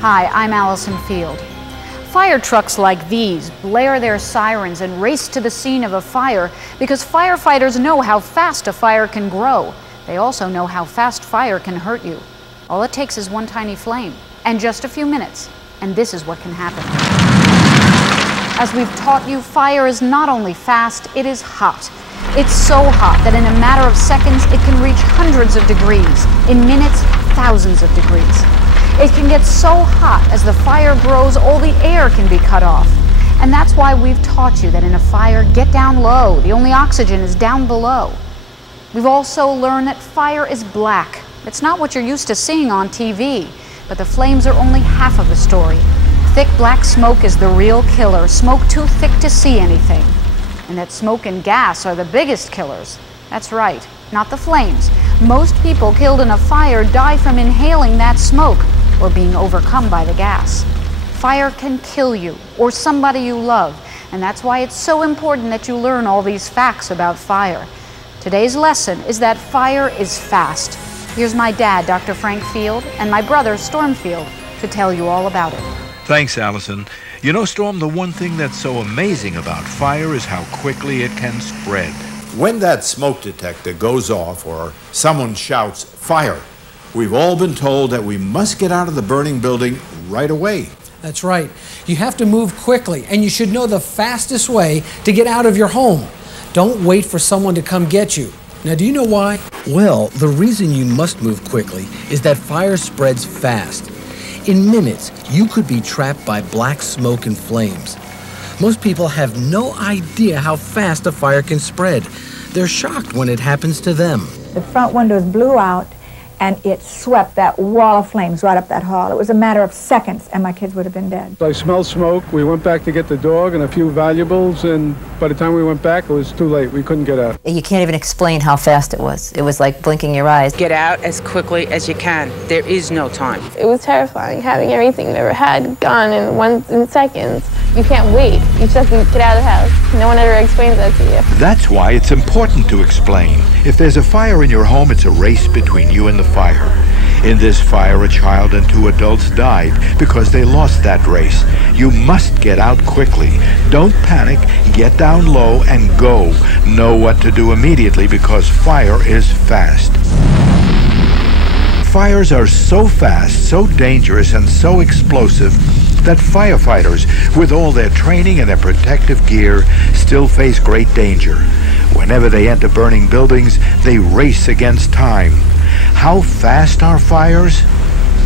Hi, I'm Allison Field. Fire trucks like these blare their sirens and race to the scene of a fire because firefighters know how fast a fire can grow. They also know how fast fire can hurt you. All it takes is one tiny flame and just a few minutes, and this is what can happen. As we've taught you, fire is not only fast, it is hot. It's so hot that in a matter of seconds, it can reach hundreds of degrees. In minutes, thousands of degrees. It can get so hot as the fire grows, all the air can be cut off. And that's why we've taught you that in a fire, get down low. The only oxygen is down below. We've also learned that fire is black. It's not what you're used to seeing on TV, but the flames are only half of the story. Thick black smoke is the real killer, smoke too thick to see anything. And that smoke and gas are the biggest killers. That's right, not the flames. Most people killed in a fire die from inhaling that smoke or being overcome by the gas. Fire can kill you or somebody you love, and that's why it's so important that you learn all these facts about fire. Today's lesson is that fire is fast. Here's my dad, Dr. Frank Field, and my brother, Storm Field, to tell you all about it. Thanks, Allison. You know, Storm, the one thing that's so amazing about fire is how quickly it can spread. When that smoke detector goes off or someone shouts, "Fire!" we've all been told that we must get out of the burning building right away. That's right. You have to move quickly, and you should know the fastest way to get out of your home. Don't wait for someone to come get you. Now, do you know why? Well, the reason you must move quickly is that fire spreads fast. In minutes, you could be trapped by black smoke and flames. Most people have no idea how fast a fire can spread. They're shocked when it happens to them. The front windows blew out, and it swept that wall of flames right up that hall. It was a matter of seconds, and my kids would have been dead. I smelled smoke. We went back to get the dog and a few valuables, and by the time we went back, it was too late. We couldn't get out. You can't even explain how fast it was. It was like blinking your eyes. Get out as quickly as you can. There is no time. It was terrifying having everything you ever had gone in seconds. You can't wait. You just have to get out of the house. No one ever explains that to you. That's why it's important to explain. If there's a fire in your home, it's a race between you and the fire. In this fire, a child and 2 adults died because they lost that race. You must get out quickly. Don't panic, get down low and go. Know what to do immediately because fire is fast. Fires are so fast, so dangerous, and so explosive that firefighters, with all their training and their protective gear, still face great danger. Whenever they enter burning buildings, they race against time. How fast are fires?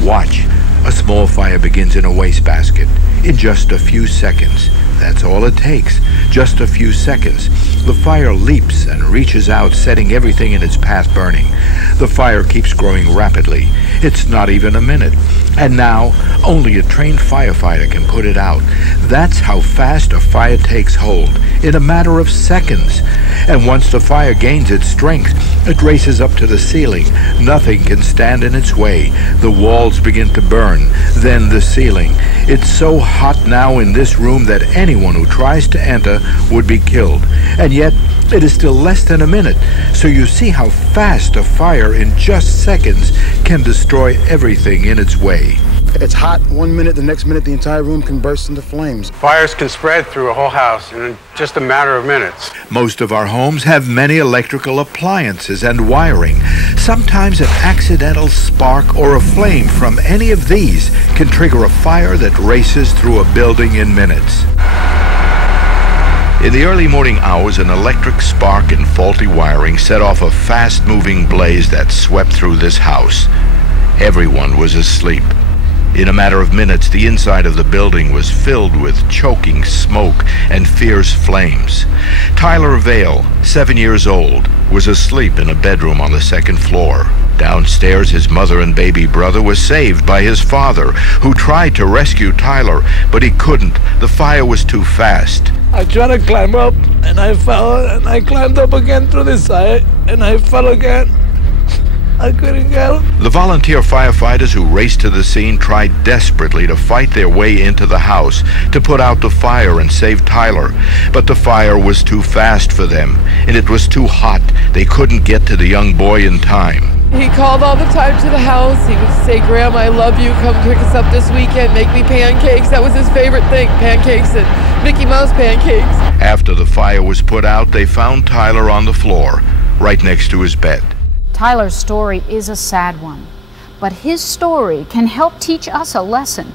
Watch. A small fire begins in a wastebasket in just a few seconds. That's all it takes, just a few seconds. The fire leaps and reaches out, setting everything in its path burning. The fire keeps growing rapidly. It's not even a minute. And now, only a trained firefighter can put it out. That's how fast a fire takes hold, in a matter of seconds. And once the fire gains its strength, it races up to the ceiling. Nothing can stand in its way. The walls begin to burn, then the ceiling. It's so hot now in this room that anyone who tries to enter would be killed. And yet, it is still less than a minute. So you see how fast a fire in just seconds can destroy everything in its way. It's hot 1 minute, the next minute the entire room can burst into flames. Fires can spread through a whole house in just a matter of minutes. Most of our homes have many electrical appliances and wiring. Sometimes an accidental spark or a flame from any of these can trigger a fire that races through a building in minutes. In the early morning hours, an electric spark and faulty wiring set off a fast-moving blaze that swept through this house. Everyone was asleep. In a matter of minutes, the inside of the building was filled with choking smoke and fierce flames. Tyler Vale, 7 years old, was asleep in a bedroom on the 2nd floor. Downstairs, his mother and baby brother were saved by his father, who tried to rescue Tyler, but he couldn't. The fire was too fast. I tried to climb up, and I fell, and I climbed up again through the side, and I fell again. I couldn't get out. The volunteer firefighters who raced to the scene tried desperately to fight their way into the house to put out the fire and save Tyler. But the fire was too fast for them, and it was too hot. They couldn't get to the young boy in time. He called all the time to the house. He would say, "Grandma, I love you. Come pick us up this weekend. Make me pancakes." That was his favorite thing, pancakes and Mickey Mouse pancakes. After the fire was put out, they found Tyler on the floor, right next to his bed. Tyler's story is a sad one, but his story can help teach us a lesson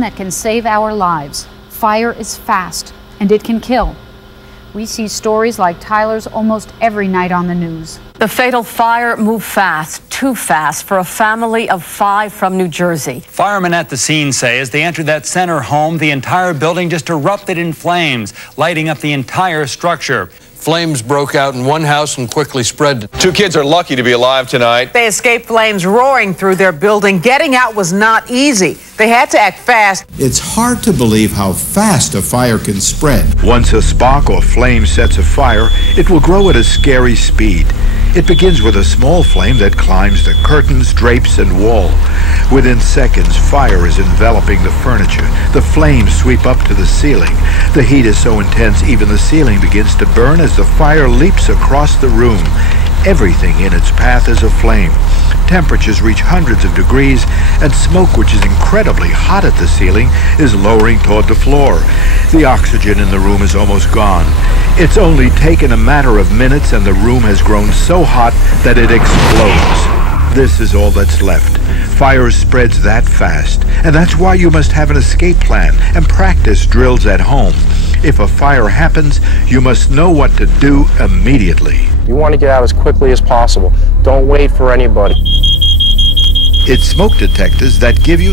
that can save our lives. Fire is fast, and it can kill. We see stories like Tyler's almost every night on the news. The fatal fire moved fast, too fast for a family of 5 from New Jersey. Firemen at the scene say as they entered that center home, the entire building just erupted in flames, lighting up the entire structure. Flames broke out in one house and quickly spread. 2 kids are lucky to be alive tonight. They escaped flames roaring through their building. Getting out was not easy. They had to act fast. It's hard to believe how fast a fire can spread. Once a spark or flame sets afire, it will grow at a scary speed. It begins with a small flame that climbs the curtains, drapes, and wall. Within seconds, fire is enveloping the furniture. The flames sweep up to the ceiling. The heat is so intense, even the ceiling begins to burn as the fire leaps across the room. Everything in its path is aflame. Temperatures reach hundreds of degrees, and smoke, which is incredibly hot at the ceiling, is lowering toward the floor. The oxygen in the room is almost gone. It's only taken a matter of minutes, and the room has grown so hot that it explodes. This is all that's left. Fire spreads that fast, and that's why you must have an escape plan and practice drills at home. If a fire happens, you must know what to do immediately. You want to get out as quickly as possible. Don't wait for anybody. It's smoke detectors that give you